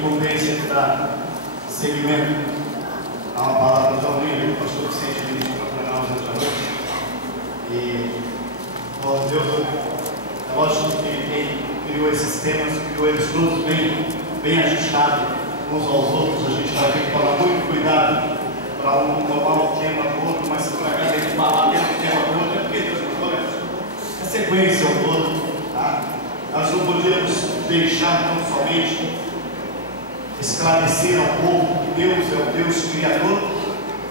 incumbência de dar seguimento a uma palavra tão linda que o pastor Vicente ministrou para nós hoje à noite. E, ó Deus, é lógico que quem criou esses temas, criou eles todos bem ajustados uns aos outros. A gente vai ter que tomar muito cuidado para um tomar um tema do outro, mas se por acaso a gente falar mesmo tema do outro, é porque Deus não foi a sequência ao todo, tá? Nós não podíamos deixar tão somente esclarecer ao povo que Deus é o Deus Criador,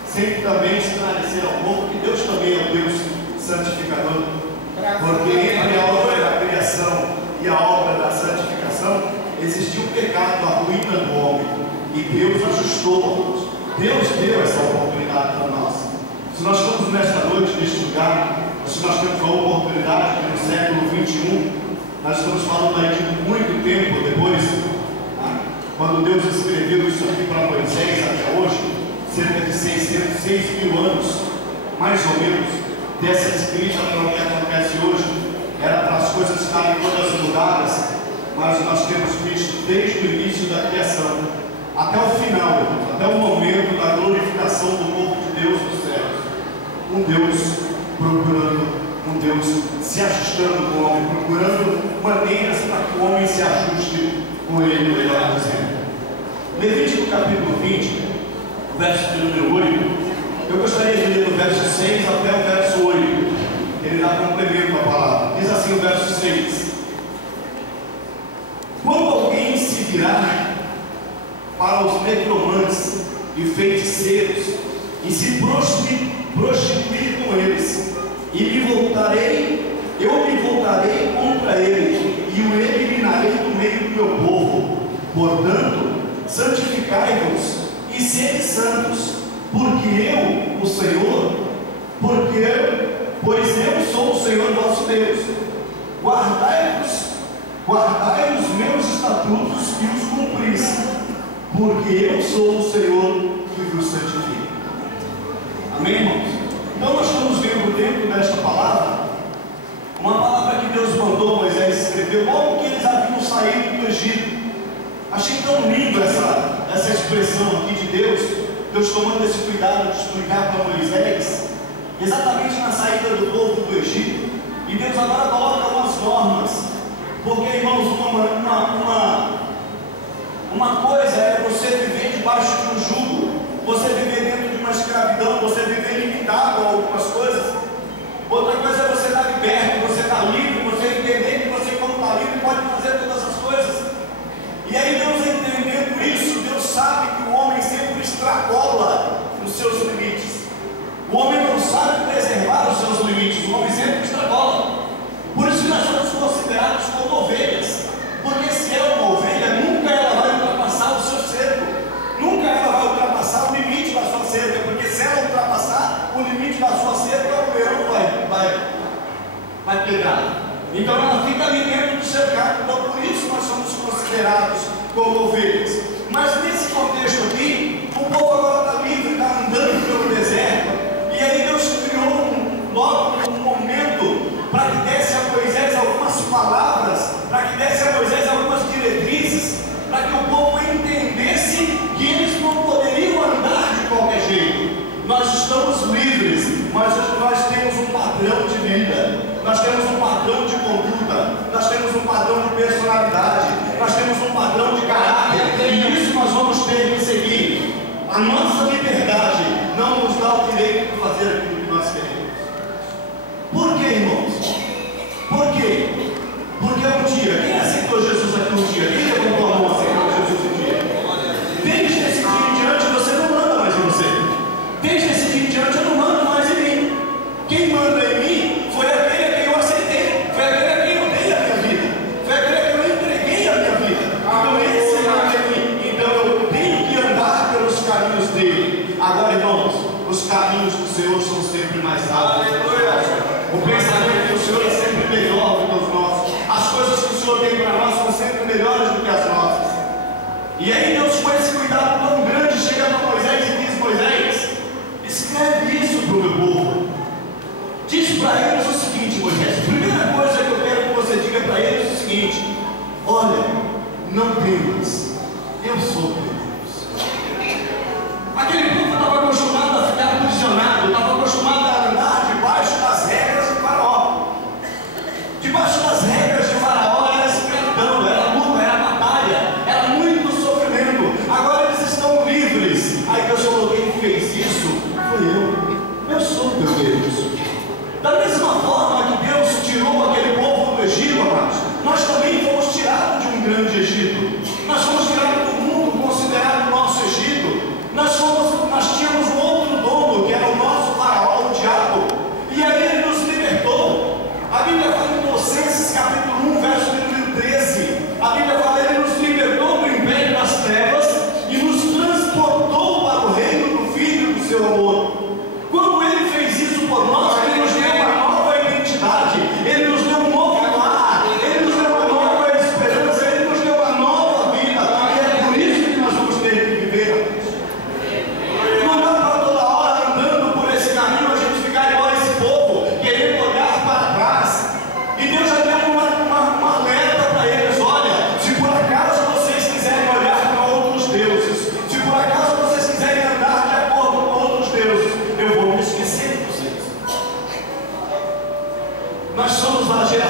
sem também esclarecer ao povo que Deus também é o Deus Santificador, porque entre a obra da criação e a obra da santificação existiu o pecado, a ruína do homem, e Deus ajustou. Deus deu essa oportunidade para nós. Se nós estamos nesta noite, neste lugar, se nós temos a oportunidade que no século 21, nós estamos falando aí de muito tempo depois, tá? Quando Deus escreveu isso aqui para Moisés até hoje, cerca de 6.000 anos, mais ou menos, dessa escrita para o que acontece hoje, era para as coisas estarem todas mudadas, mas nós temos visto desde o início da criação até o final, até o momento da glorificação do povo de Deus nos céus, um Deus procurando, um Deus se ajustando com o homem, procurando maneiras para que o homem se ajuste com ele, melhor dizendo. Levítico capítulo 20, verso de número 8, eu gostaria de ler do verso 6 até o verso 8, ele dá complemento à palavra. Diz assim o verso 6: quando alguém se virar para os necromantes e feiticeiros e se prostituir com eles, eu me voltarei contra ele e o eliminarei do meio do meu povo. Portanto, santificai-vos e sede santos, porque eu, o Senhor, pois eu sou o Senhor vosso Deus. Guardai os meus estatutos e os cumpris, porque eu sou o Senhor que vos santifica. Amém, irmãos? Então nós estamos vendo dentro desta palavra, uma palavra que Deus mandou Moisés escrever logo que eles haviam saído do Egito. Achei tão lindo essa expressão aqui de Deus tomando esse cuidado de explicar para Moisés, exatamente na saída do povo do Egito. E Deus agora coloca algumas normas, porque, irmãos, uma coisa é você viver debaixo de um jugo, você viver dentro de uma escravidão, você viver limitado a algumas coisas. Outra coisa é você estar liberto, você estar livre, você entender que você, como está livre, pode fazer todas as coisas. E aí Deus, entendendo isso, Deus sabe que o homem sempre extrapola os seus limites. O homem não sabe preservar os seus limites, o homem sempre extrapola. Por isso que nós somos considerados como ovelhas, porque se é uma ovelha, nunca ela vai ultrapassar o seu cerco, nunca ela vai ultrapassar o limite da sua cerca, porque se ela ultrapassar o limite da sua cerca, o leão vai pegar. Então ela fica ali dentro do cercado. Então por isso nós somos considerados como ovelhas. Mas nesse contexto aqui, o povo agora está livre, está andando pelo deserto, e aí Deus criou logo um momento para que desse a Moisés algumas palavras, para que desse a Moisés algumas diretrizes, para que o povo entendesse que eles não poderiam andar de qualquer jeito. Nós estamos livres, mas nós temos um padrão de vida, nós temos um padrão de conduta, nós temos um padrão de personalidade, nós temos um padrão de caráter, e isso nós vamos ter que seguir. A nossa liberdade não nos dá o direito de fazer aquilo que nós queremos. Por quê, irmãos? Por quê? Porque um dia, quem aceitou Jesus aqui um dia? Quem levantou a mão aceitou Jesus um dia? Desde esse dia em diante você não manda mais em você. Desde esse dia em diante eu não mando mais em mim. Quem manda em mim foi aquele a quem eu aceitei, foi aquele a quem eu dei a minha vida, foi aquele a quem eu entreguei a minha vida. Então esse manda em mim. Então eu tenho que andar pelos caminhos dele. Agora, irmãos, os caminhos do Senhor são sempre mais altos. O pensamento do Senhor é sempre melhor do que os nossos. As coisas que o Senhor tem para nós são sempre melhores do que as nossas. E aí Deus, com esse cuidado tão grande, chega para Moisés e diz: Moisés, escreve isso para o meu povo. Diz para eles o seguinte, Moisés, a primeira coisa que eu quero que você diga para eles é o seguinte: olha, não temas, eu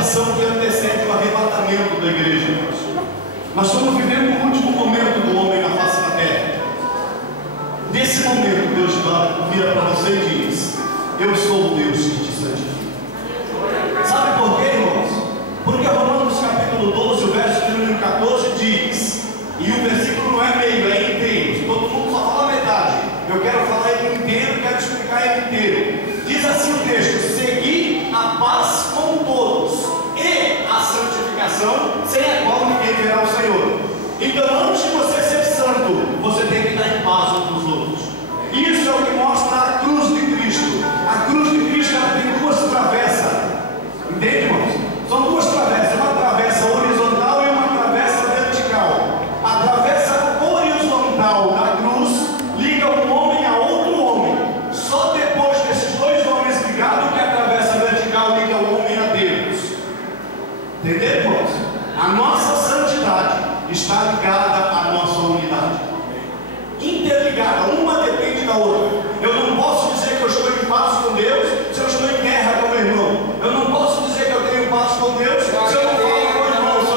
geração que antecede o arrebatamento da igreja, irmãos. Nós estamos vivendo o último momento do homem na face da terra. Nesse momento, Deus vira para você e diz: eu sou o Deus que te santifica. Sabe por quê, irmãos? Porque Romanos capítulo 12, o verso de número 14 diz, e o versículo não é meio, é inteiro. Todo mundo só fala metade. Eu quero falar ele inteiro, quero explicar ele inteiro. Diz assim o texto: segui a paz com todos e a santificação, sem a qual ninguém verá o Senhor. Então, antes de você ser santo, você tem que estar em paz uns com os outros. Isso é o que mostra a cruz de Cristo. A cruz de Cristo, ela tem duas travessas. Entende, irmãos? São duas travessas, uma travessa horizontal e uma travessa vertical. A travessa horizontal da cruz liga um homem a outro homem. Só depois desses dois homens ligados que a travessa vertical liga o homem a Deus. Entendeu, irmãos? A nossa santidade está ligada à nossa unidade. Interligada, uma depende da outra. Eu não posso dizer que eu estou em paz com Deus se eu estou em guerra com meu irmão. Eu não posso dizer que eu tenho paz com Deus se eu não falo com o irmão, se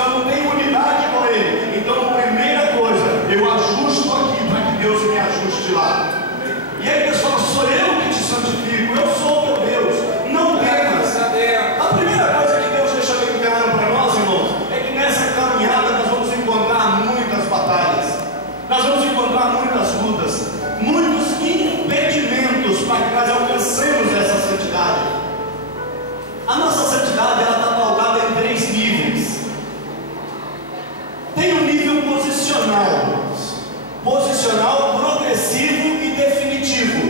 eu não tenho unidade com ele. Então, primeira coisa, eu ajusto aqui para que Deus me ajuste lá. E aí, pessoal, sou eu que te santifico, eu sou o teu Deus, não temas. A primeira coisa que Deus deixa bem claro para nós, irmãos, é que nessa caminhada nós vamos encontrar muitas batalhas, nós vamos encontrar muitas lutas, muitos impedimentos para que nós alcancemos essa santidade. A nossa santidade, ela está pautada em 3 níveis. Tem o nível posicional, progressivo e definitivo.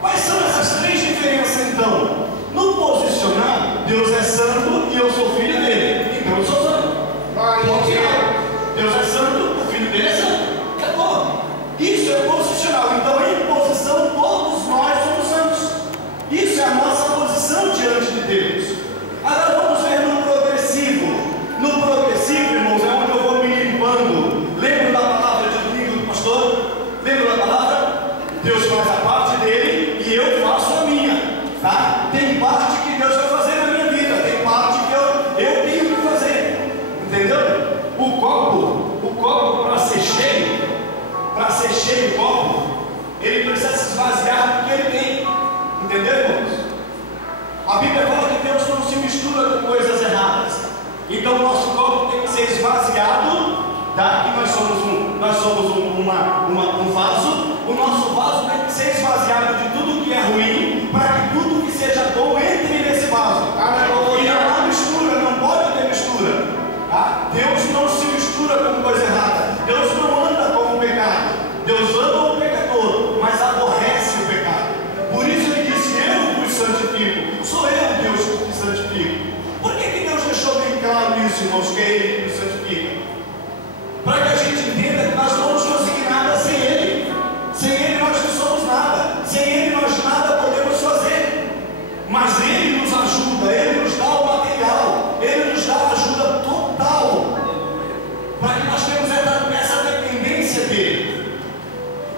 Quais são essas 3 diferenças então? No posicional, Deus é santo e eu sou filho dele, então eu sou santo. Deus é santo, o filho dele é santo. Acabou. Isso é posicional. Então, em posição, todos nós somos santos. Isso é a nossa posição diante de Deus. Agora vamos ver no progressivo. No progressivo, irmãos, é onde eu vou me limpando. Lembra da palavra de domingo do pastor? Lembra da palavra? Deus faz a parte dele e eu faço a minha. Tá? Tem parte que Deus vai fazer na minha vida, tem parte que eu tenho que fazer. Entendeu? O copo para ser cheio o copo, ele precisa se esvaziar do que ele tem. Entendeu, irmãos? A Bíblia fala que Deus não se mistura com coisas erradas. Então o nosso copo tem que ser esvaziado, tá? E nós somos um vaso. O nosso vaso tem que ser esvaziado de tudo que é ruim, para que tudo que seja bom entre nesse vaso. E não há mistura, não pode ter mistura. Tá? Deus não se mistura com coisa errada. Deus não anda com o pecado. Deus ama o pecador, mas aborrece o pecado. Por isso ele disse: eu vos santifico. Sou eu, Deus, que te santifico. Por que Deus deixou bem claro isso, irmãos, que é Ele que nos santifica? Para que a gente entenda que nós não vamos conseguir nada sem Ele. Sem Ele nós não somos nada. Sem Ele nós nada podemos fazer. Mas Ele nos ajuda, Ele nos dá o material, Ele nos dá a ajuda total, para que nós tenhamos essa dependência dEle.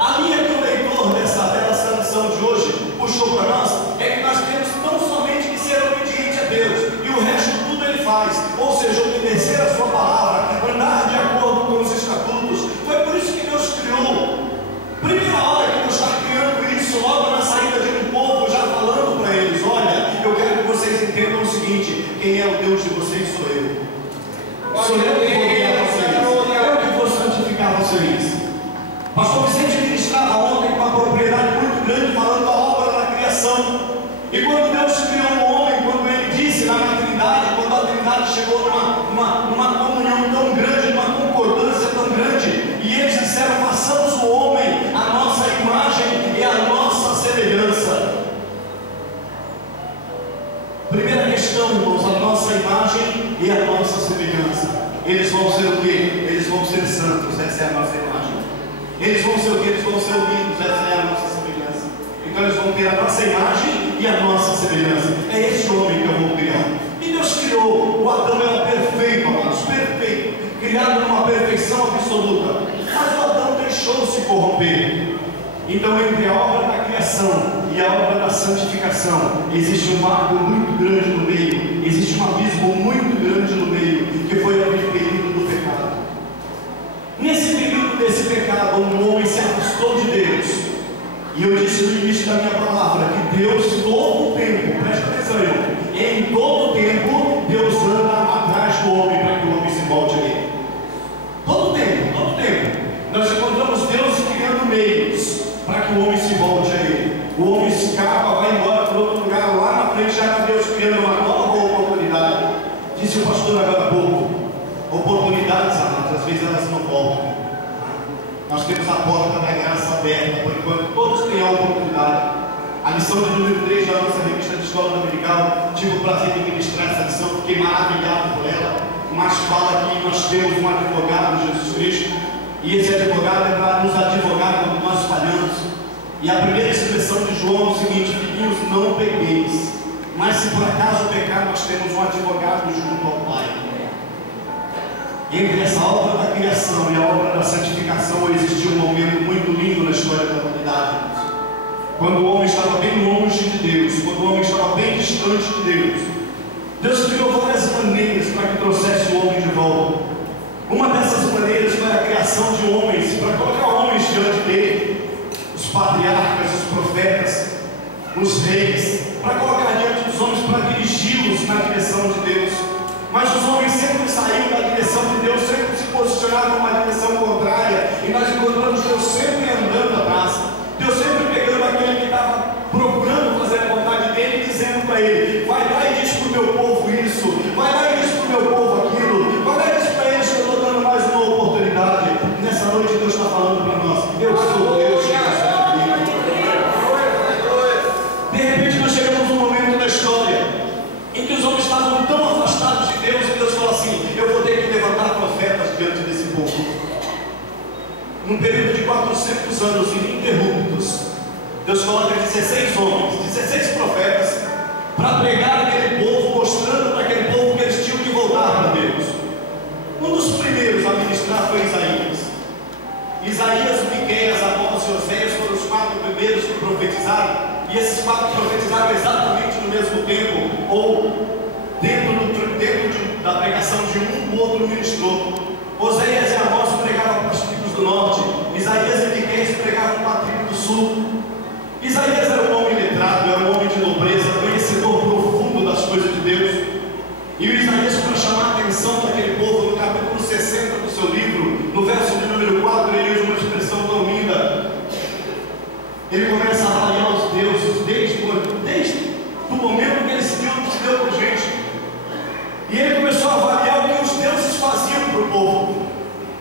A linha que o leitor dessa lição de hoje puxou para nós é que nós temos não somente que ser obediente a Deus, e o resto tudo Ele faz, ou seja, obedecer a sua palavra, andar de acordo com os estatutos. Foi por isso que Deus criou. Primeira hora que Deus está criando isso, logo na saída de um povo, já falando para eles: olha, eu quero que vocês entendam o seguinte: quem é o Deus de vocês sou eu. Sou eu que vou guiar vocês, eu que vou santificar vocês. Pastor Vicente ministrava ontem com uma propriedade muito grande, falando da obra da criação. E quando Deus criou o homem, quando Ele disse lá na Trindade, quando a Trindade chegou numa comunhão tão grande, numa concordância tão grande, e eles disseram: façamos o homem a nossa imagem e a nossa semelhança. Primeira questão, irmãos, a nossa imagem e a nossa semelhança. Eles vão ser o quê? Eles vão ser santos, essa é a nossa imagem. Eles vão ser o quê? Eles vão ser unidos, essa é a nossa semelhança. Então eles vão ter a nossa imagem e a nossa semelhança. É esse homem que eu vou criar. E Deus criou. O Adão era perfeito, amados, perfeito, criado numa perfeição absoluta. Mas o Adão deixou-se corromper. Então, entre a obra da criação e a obra da santificação, existe um marco muito grande no meio, existe um abismo muito grande no meio, que foi aquele período do pecado. Nesse período desse pecado, um homem se afastou de Deus. E eu disse no início da minha palavra que Deus, todo o tempo, presta atenção, irmão, em todo o tempo, Deus anda atrás do homem para que o homem se volte a Ele. Todo o tempo, todo o tempo. Nós encontramos Deus criando meios para que o homem se volte a Ele. O homem escapa, vai embora para outro lugar, lá na frente já está Deus criando uma nova oportunidade. Disse o pastor agora há pouco, oportunidades, amados, às vezes elas não voltam. Nós temos a porta da graça aberta, por enquanto todos têm a oportunidade. A lição de número 3 da nossa revista de escola dominical, tive o prazer de ministrar essa lição, fiquei maravilhado por ela, mas fala que nós temos um advogado, Jesus Cristo, e esse advogado é para nos advogar quando nós falhamos. E a primeira expressão de João é o seguinte: filhinhos, não pequeis, mas se por acaso pecar, nós temos um advogado junto ao Pai. Entre essa obra da criação e a obra da santificação existiu um momento muito lindo na história da humanidade, quando o homem estava bem longe de Deus, quando o homem estava bem distante de Deus. Deus criou várias maneiras para que trouxesse o homem de volta. Uma dessas maneiras foi a criação de homens, para colocar homens diante dele, os patriarcas, os profetas, os reis, para colocar diante dos homens, para dirigi-los na direção de Deus. Mas os homens sempre saíam da direção de Deus, sempre se posicionavam numa direção contrária, e nós encontramos Deus sempre andando atrás, Deus sempre pegando aquele que estava procurando fazer a vontade dele e dizendo para ele: vai lá e diz para o meu povo isso, vai lá e diz para o meu povo aquilo, vai lá e diz para eles que eu estou dando mais uma oportunidade. Nessa noite Deus está falando para nós: eu sou Deus que está comigo. De repente nós chegamos num momento da história em que os homens estavam tão afastados de Deus, e Deus falou assim: eu vou ter que levantar profetas diante desse povo. Num período de 400 anos ininterruptos, Deus coloca 16 homens, 16 profetas, para pregar aquele povo, mostrando para aquele povo que eles tinham que voltar para Deus. Um dos primeiros a ministrar foi Isaías. Isaías, Miqueias, Amós e Oséias foram os 4 primeiros que profetizaram, e esses 4 profetizaram exatamente no mesmo tempo, ou dentro da pregação de um, o outro ministrou. Oséias e Amós pregavam para as tribos do norte, Isaías e Miqueias pregavam para a tribo do sul. Isaías era um homem letrado, era um homem de nobreza, conhecedor profundo das coisas de Deus. E o Isaías, para chamar a atenção daquele povo, no capítulo 60 do seu livro, no verso de número 4, ele usa uma expressão tão linda. Ele começa a avaliar os deuses desde o momento que ele se deu por gente. E ele começou a avaliar o que os deuses faziam para o povo.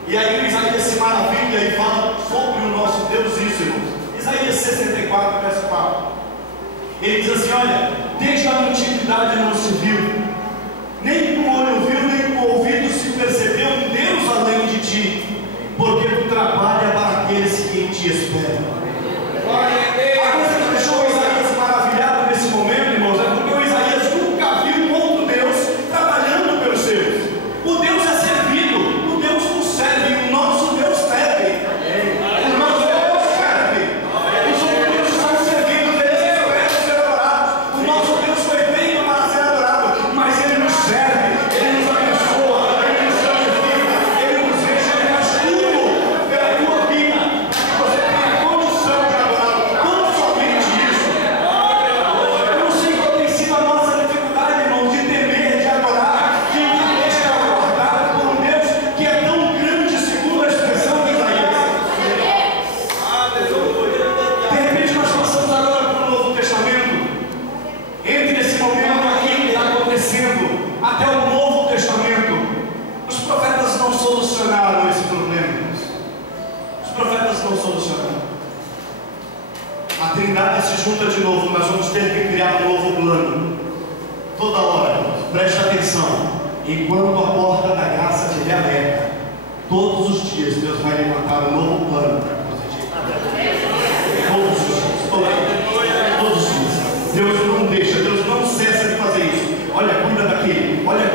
E aí o Isaías se maravilha e fala sobre o nosso Deus, isso, irmãos. Isaías 64, verso 4. Ele diz assim: olha, desde a antiguidade não se viu, nem com o olho viu, nem com o ouvido se percebeu um Deus além de ti, porque tu trabalha para aqueles que em ti esperam. A coisa que deixou o Isaías maravilhado nesse momento, irmãos, é porque o Isaías nunca viu um outro Deus trabalhando pelos seus. O Deus é servido, o Deus nos serve, o nosso Deus serve. O nosso Deus serve. Os outros deuses são servidos, eles esperam ser adorados. O nosso Deus foi feito para ser adorado, mas Ele nos serve, Ele nos abençoa, Ele nos santifica, Ele nos deixa, Ele faz tudo pela tua vida, para que você tenha condição de adorar. Não somente isso. Eu não sei qual tem sido a nossa dificuldade, irmãos, de temer, de adorar, de entender que é acordado por um Deus que é tão grande, segundo a expressão de Isaías. De repente nós passamos agora para o Novo Testamento. Entre esse momento aqui que está acontecendo até o Novo Testamento, os profetas não solucionaram esse problema. Os profetas não solucionaram. A Trindade se junta de novo. Nós vamos ter que criar um novo plano. Toda hora, preste atenção. Enquanto a porta da graça estiver aberta, todos os dias Deus vai levantar um novo plano para você. Todos os dias. Todos os dias. Deus não deixa, Deus não cessa de fazer isso. Olha, cuida daquele, olha,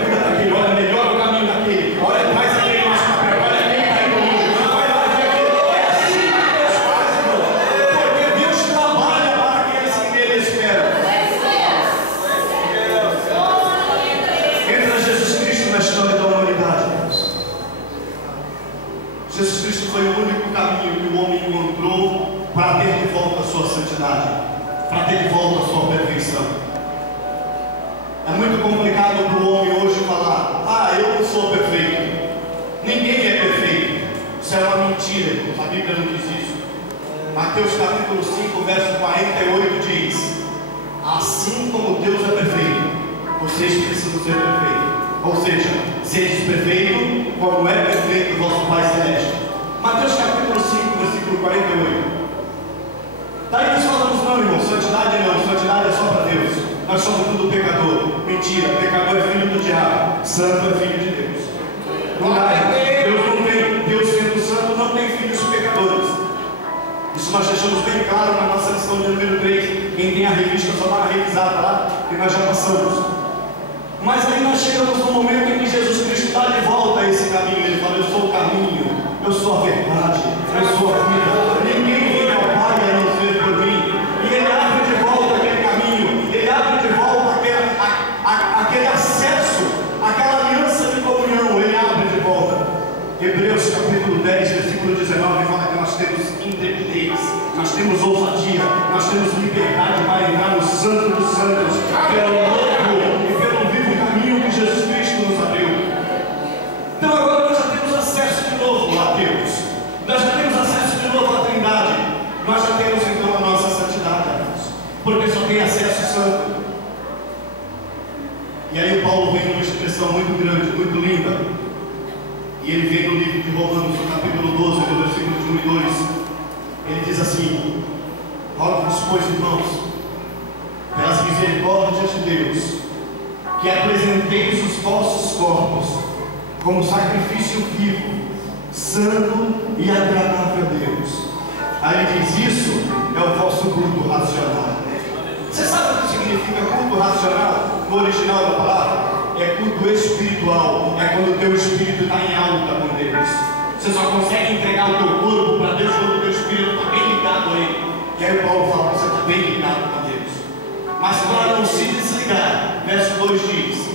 melhora o caminho daquele, olha, traz aquele mais para perto, olha quem está indo longe, vai lá ver aquele. É assim que Deus faz, irmão. Porque Deus trabalha para aqueles que santidade, para ter de volta a sua perfeição. É muito complicado para o homem hoje falar: ah, eu não sou perfeito. Ninguém é perfeito. Isso é uma mentira, irmãos. A Bíblia não diz isso. Mateus capítulo 5, verso 48 diz: assim como Deus é perfeito, vocês precisam ser perfeitos. Ou seja, seja perfeito como é perfeito o vosso Pai Celeste. Mateus capítulo 5, versículo 48. Daí nós falamos: não, irmão, santidade não, santidade é só para Deus. Nós somos tudo pecador. Mentira, pecador é filho do diabo, santo é filho de Deus. Não dá, Deus não tem, Deus sendo santo não tem filhos pecadores. Isso nós deixamos bem claro na nossa lição de número 3. Quem tem a revista só dá uma revisada lá, que nós já passamos. Mas aí nós chegamos no momento em que Jesus Cristo está de volta a esse caminho. Ele fala: eu sou o caminho, eu sou a verdade, eu sou a vida. Ninguém vem ao Pai a não ser por mim. E Ele abre de volta aquele caminho, Ele abre de volta aquele acesso, aquela aliança de comunhão, Ele abre de volta. Hebreus capítulo 10, versículo 19 fala que nós temos intrepidez, nós temos ousadia, nós temos liberdade para entrar no Santo dos Santos, pelo novo e pelo vivo caminho que Jesus Cristo nos abriu. Então agora nós já temos acesso de novo a Deus, nós já temos acesso de novo à Trindade, nós já temos então a nossa santidade, amigos, porque só tem acesso santo. E aí o Paulo vem numa expressão muito grande, muito linda. E ele vem no livro de Romanos, no capítulo 12, no versículo 1 e 2. Ele diz assim: rogo-vos, pois, irmãos, pelas misericórdias de Deus, que apresenteis os vossos corpos como sacrifício vivo, santo e agradável a Deus. Aí ele diz: isso é o vosso culto racional. Você sabe o que significa culto racional no original da palavra? É culto espiritual, é quando o teu espírito está em alta com Deus. Você só consegue entregar o teu corpo para Deus quando o teu espírito está bem ligado a Ele. E aí o Paulo fala: você está bem ligado com Deus. Mas para não se desligar, verso 2 diz: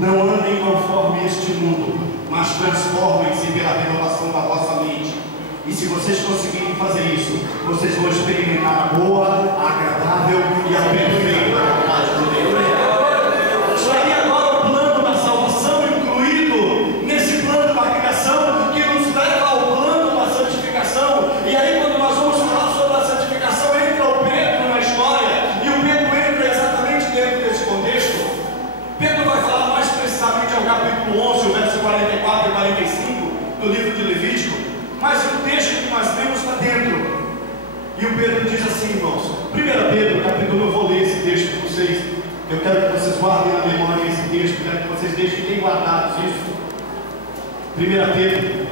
não andem conforme este mundo, mas transformem-se pela renovação da vossa mente. E se vocês conseguirem fazer isso, vocês vão experimentar a boa, a agradável e a perfeita vontade de Deus. Capítulo 11, verso 44 e 45 do livro de Levítico, mas o texto que nós lemos está dentro. E o Pedro diz assim, irmãos, 1 Pedro, capítulo, eu vou ler esse texto para vocês. Eu quero que vocês guardem na memória esse texto, quero que vocês deixem bem guardados isso. 1 Pedro,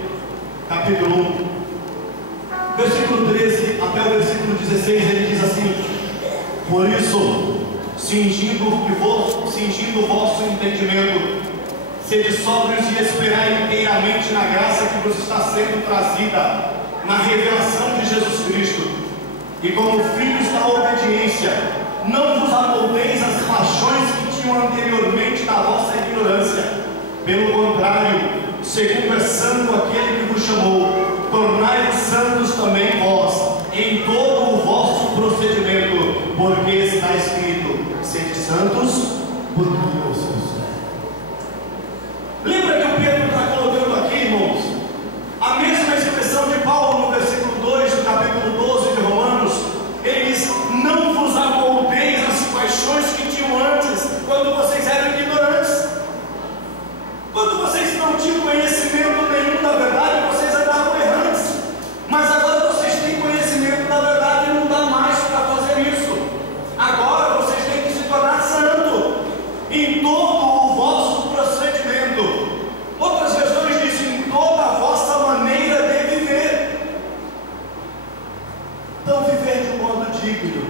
capítulo 1, versículo 13 até o versículo 16, ele diz assim: por isso, cingindo o vosso entendimento, sede sóbrios e esperai inteiramente na graça que vos está sendo trazida, na revelação de Jesus Cristo. E como filhos da obediência, não vos amoldeis às paixões que tinham anteriormente na vossa ignorância. Pelo contrário, segundo é santo aquele que vos chamou, tornai-vos santos também vós, em todo o vosso procedimento, porque está escrito: sede santos, porque eu sou santo. Lembra que o Pedro está colocando aqui, irmãos, a mesma expressão de Paulo no versículo 2 do capítulo 12 de Romanos. Ele diz: não vos amoldeis às paixões que tinham antes, quando vocês eram ignorantes, quando vocês não tinham conhecimento nenhum da verdade, vocês andavam errantes. Mas agora vocês têm conhecimento da verdade e não dá mais para fazer isso. Agora vocês têm que se tornar santo em todo o vosso procedimento. Outras versões dizem: em toda a vossa maneira de viver. Então, viver de um modo digno,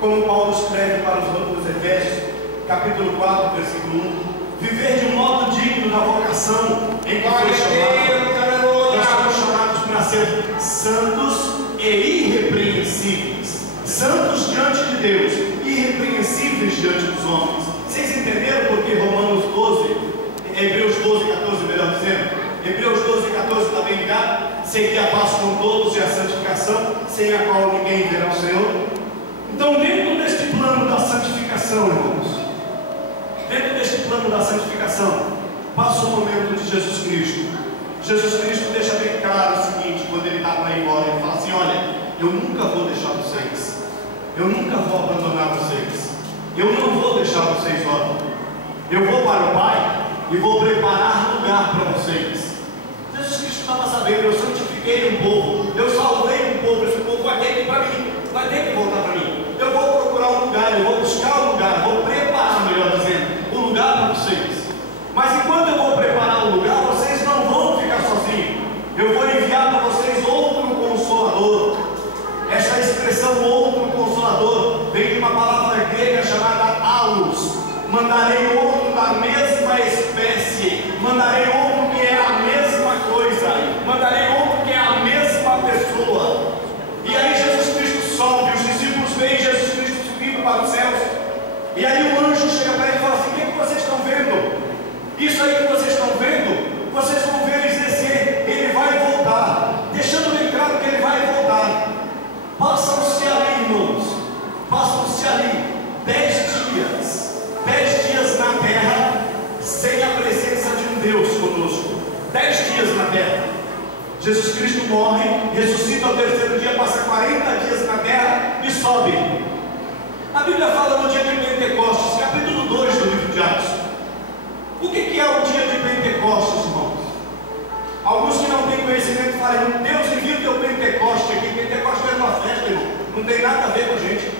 como Paulo escreve para os Efésios, capítulo 4, versículo 1. Viver de um modo digno da vocação em que foi chamado. Nós somos chamados para ser santos e irrepreensíveis. Santos diante de Deus, irrepreensíveis diante dos homens. Vocês entenderam por que Romanos 12, Hebreus 12, 14, melhor dizendo? Hebreus 12, 14 está bem ligado? Sei que a paz com todos e a santificação, sem a qual ninguém verá o Senhor. Então, dentro deste plano da santificação, irmãos, dentro deste plano da santificação, passa o momento de Jesus Cristo. Jesus Cristo deixa bem claro o seguinte, quando ele está para ir embora, ele fala assim: olha, eu nunca vou deixar vocês, eu nunca vou abandonar vocês, eu não vou deixar vocês órfãos, eu vou para o Pai e vou preparar lugar para vocês. Jesus Cristo estava sabendo: eu santifiquei um povo, eu salvei um povo, esse povo vai ter que ir para mim, vai ter que voltar para mim. Eu vou procurar um lugar, eu vou buscar um lugar, vou preparar, melhor dizendo, um lugar para vocês. Mas enquanto eu vou preparar um lugar, vocês não vão ficar sozinhos. Eu vou enviar para vocês outro Consolador. Esta expressão outro Consolador vem de uma palavra grega chamada allos. Mandarei outro da mesma espécie, mandarei outro que é a mesma coisa, mandarei outro que é a mesma pessoa. E aí Jesus Cristo sobe, os discípulos veem Jesus Cristo subindo para os céus. E aí o anjo chega para ele e fala assim: o que é que vocês estão vendo? Isso aí que vocês estão vendo, vocês vão ver ele descer, ele vai voltar, deixando bem claro que ele vai voltar. Passam-se ali, irmãos, passam-se ali 10 dias na terra, sem a presença de um Deus conosco. 10 dias na terra. Jesus Cristo morre, ressuscita ao terceiro dia, passa 40 dias na terra e sobe. A Bíblia fala no dia de Pentecostes, capítulo 2 do livro de Atos. O que é o dia de Pentecostes, irmãos? Alguns que não têm conhecimento falam: Deus envia o teu Pentecoste aqui. Pentecoste é uma festa, irmão, não tem nada a ver com a gente.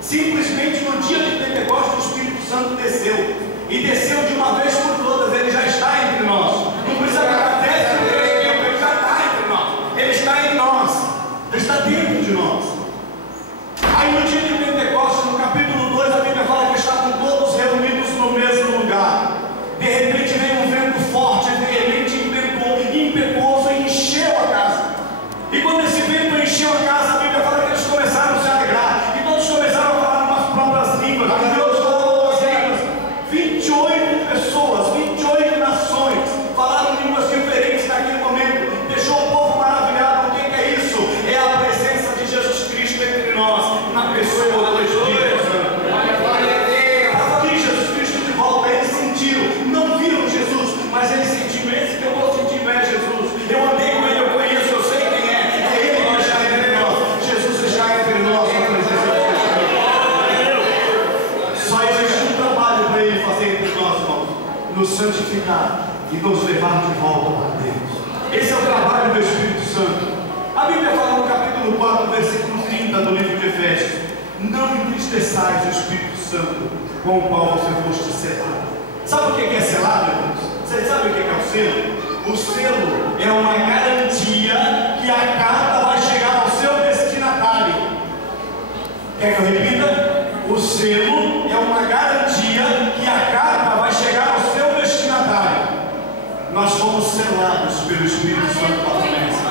Simplesmente no dia de Pentecostes o Espírito Santo desceu, e desceu de uma vez por todas. Ele já está entre nós, não precisa agradecer o tempo, ele já está entre nós, ele está em nós, ele está dentro de nós. Aí no dia de Pentecostes, no capítulo 2, a Bíblia fala que estavam todos reunidos no mesmo lugar. De repente veio um vento forte, veemente, impetuoso, e encheu a casa. E quando esse vento encheu a casa, a Bíblia fala que eles começaram a se alegrar, e todos começaram a falar umas próprias línguas. Deus falou as línguas. 28 pessoas, 28 nações falaram línguas diferentes naquele momento. Deixou o povo maravilhado. O que é isso? É a presença de Jesus Cristo entre nós, na pessoa do Espírito Santo. Estava ali Jesus Cristo de volta. Eles sentiram, não viram Jesus, mas eles sentiram: esse que eu vou sentir não é Jesus. Eu andei com ele, eu conheço, eu sei quem é. É ele que está entre nós. Jesus está entre nós, na presença de Jesus. Só existe um trabalho para ele fazer entre nós, irmãos: nos santificar e nos levar de volta para Deus. Esse é o trabalho do Espírito Santo. A Bíblia fala no capítulo 4, versículo 30 do livro de Efésios: não entristeçais o Espírito Santo, com o qual você foste selado. Sabe o que é selado, irmãos? Vocês sabem o que é o selo? O selo é uma garantia que a carta vai chegar ao seu destinatário. Quer que eu repita? O selo é uma garantia que a carta vai chegar ao seu destinatário. Nós fomos selados pelo Espírito Santo da promessa.